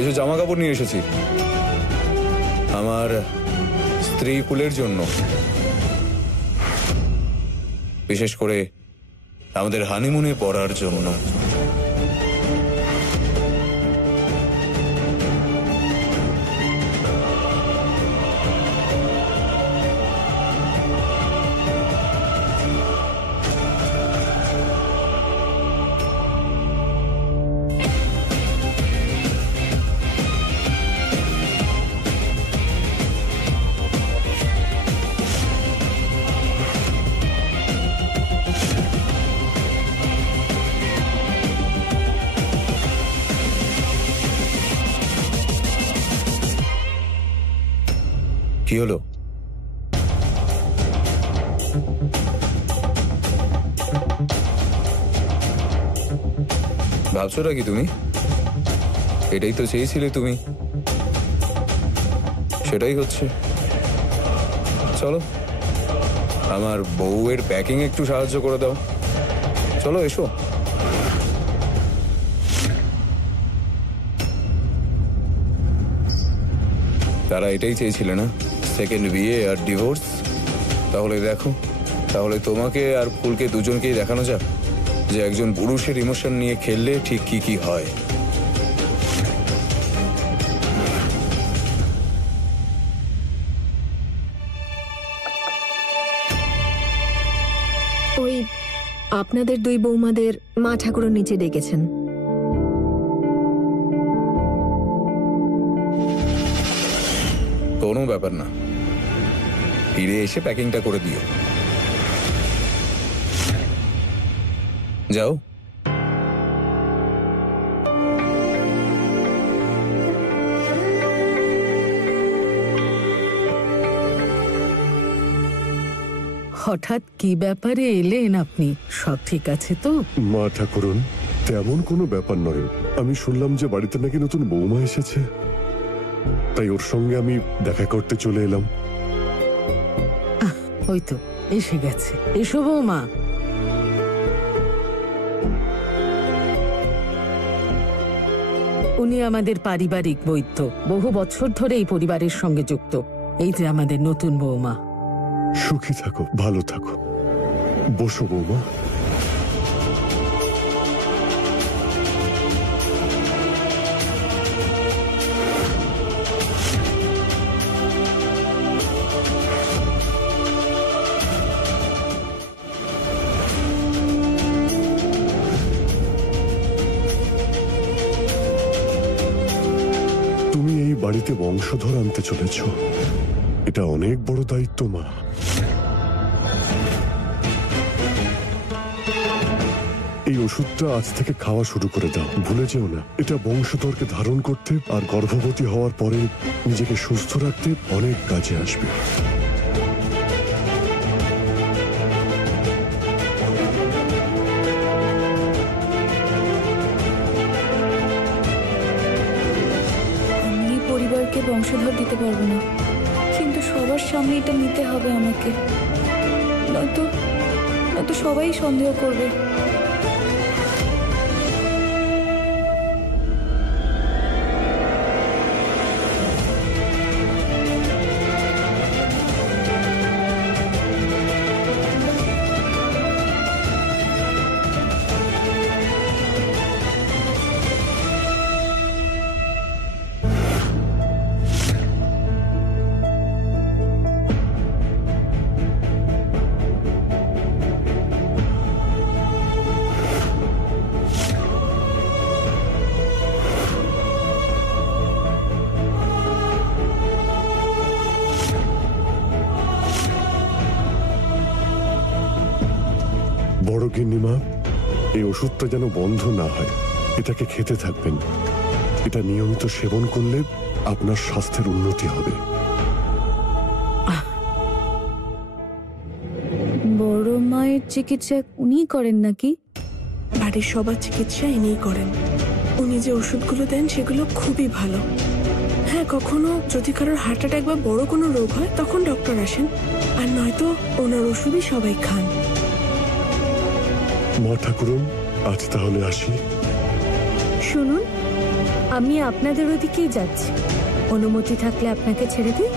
কিছু জামা কাপড় নিয়ে এসেছি আমার স্ত্রী কুলের জন্য, বিশেষ করে আমাদের হানিমুনে পড়ার জন্য। কি হলো? ভাবছো নাকি তুমি? এটাই তো চেয়েছিলে তুমি, সেটাই হচ্ছে। চলো আমার বউয়ের প্যাকিং একটু সাহায্য করে দাও। চলো এসো। তারা এটাই চেয়েছিলে না, সেকেন্ড বিয়ে আর ডিভোর্স। তাহলে দেখো, তাহলে তোমাকে আর ফুলকে দুজনকেই দেখানো যাক যে একজন পুরুষের ইমোশন নিয়ে খেললে ঠিক কি কি হয়। ওই আপনাদের দুই বৌমাদের মা ঠাকুরের নিচে ডেকেছেন। কোনো ব্যাপার না, ফিরে এসে প্যাকিংটা করে দিও। যাও। হঠাৎ কি ব্যাপারে এলেন আপনি? সব ঠিক আছে তো? মা ঠাকুরন, তেমন কোনো ব্যাপার নয়। আমি শুনলাম যে বাড়িতে নাকি নতুন বৌমা এসেছে, তাই ওর সঙ্গে আমি দেখা করতে চলে এলাম। ওই তো এসে গেছে। এসো বৌমা। উনি আমাদের পারিবারিক বৈদ্য, বহু বছর ধরে এই পরিবারের সঙ্গে যুক্ত। এই যে আমাদের নতুন বৌমা। সুখী থাকো, ভালো থাকো। বসো বৌমা। তুমি এই বাড়িতে বংশধর আনতে চলেছ, এটা অনেক বড় দায়িত্ব মা। এই ওষুধটা আজ থেকে খাওয়া শুরু করে দাও, ভুলে যেও না। এটা বংশধরকে ধারণ করতে আর গর্ভবতী হওয়ার পরে নিজেকে সুস্থ রাখতে অনেক কাজে আসবে। আমি পরিবারকে বংশধর দিতে পারবো না, কিন্তু সবার সামনে এটা নিতে হবে আমাকে, নয়তো সবাই সন্দেহ করবে। বড় গিন্নিমা, এই ওষুধটা যেন বন্ধ না হয়, এটাকে খেতে থাকবেন। এটা নিয়মিত সেবন করলে আপনার স্বাস্থ্যের উন্নতি হবে। বড় মায়ের চিকিৎসা উনিই করেন নাকি? বাড়ির সবার চিকিৎসা ইনিই করেন। উনি যে ওষুধগুলো দেন সেগুলো খুবই ভালো। হ্যাঁ, কখনো যদি কারোর হার্ট অ্যাটাক বা বড় কোনো রোগ হয় তখন ডক্টর আসেন, আর নয়তো ওনার ওষুধই সবাই খান। মা ঠাকুরন, আজ তাহলে আসি। শুনুন, আমি আপনাদের ওদিকেই যাচ্ছি। অনুমতি থাকলে আপনাকে ছেড়ে দিই।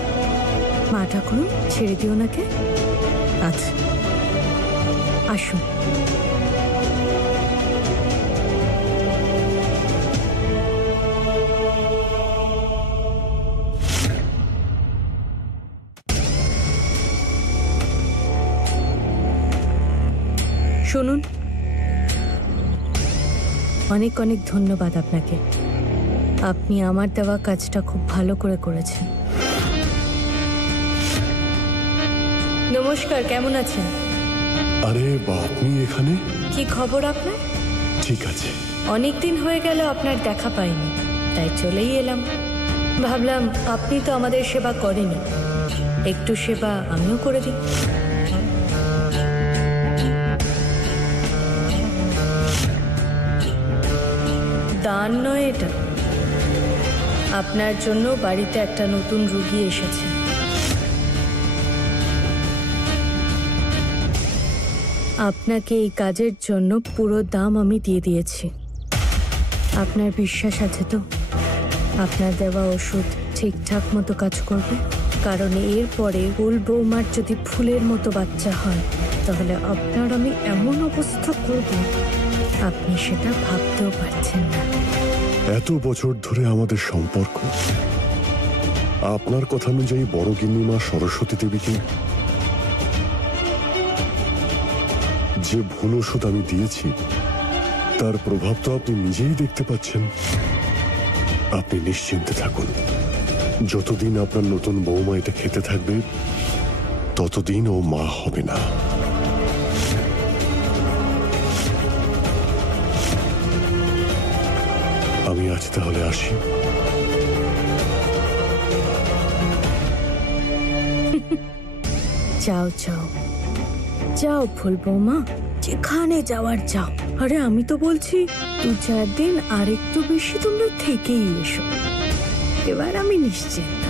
মা ঠাকুর ছেড়ে দিও ওনাকে। আচ্ছা, আসুন। শুনুন, অনেক অনেক ধন্যবাদ আপনাকে। আপনি আমার দেওয়া কাজটা খুব ভালো করে করেছেন। নমস্কার, কেমন আছেন? আরে বা, আপনি এখানে? কি খবর আপনার? ঠিক আছে। অনেক দিন হয়ে গেল আপনার দেখা পাইনি, তাই চলেই এলাম। ভাবলাম আপনি তো আমাদের সেবা করেনি, একটু সেবা আমিও করে দিই। দান নয় এটা, আপনার জন্য বাড়িতে একটা নতুন রোগী এসেছে। আপনাকে এই কাজের জন্য পুরো দাম আমি দিয়ে দিয়েছি। আপনার বিশ্বাস আছে তো আপনার দেওয়া ওষুধ ঠিকঠাক মতো কাজ করবে? কারণ এরপরে ফুল বৌমার যদি ফুলের মতো বাচ্চা হয়, তাহলে আপনার আমি এমন অবস্থা করব আপনি সেটা ভাবতেও পারছেন না। এত বছর ধরে আমাদের সম্পর্ক, আপনার কথা অনুযায়ী বড় গিন্নিমা সরস্বতী দেবীকে যে ভুল ওষুধ আমি দিয়েছি, তার প্রভাব তো আপনি নিজেই দেখতে পাচ্ছেন। আপনি নিশ্চিন্তে থাকুন, যতদিন আপনার নতুন বৌমা এটা খেতে থাকবে, ততদিন ও মা হবে না। আমি আজ তাহলে আসি। যাও যাও যাও ফুল বৌমা, যেখানে যাওয়ার যাও। আরে আমি তো বলছি 2-4 দিন আর একটু বেশি তোমরা থেকেই এসো, এবার আমি নিশ্চিন্ত।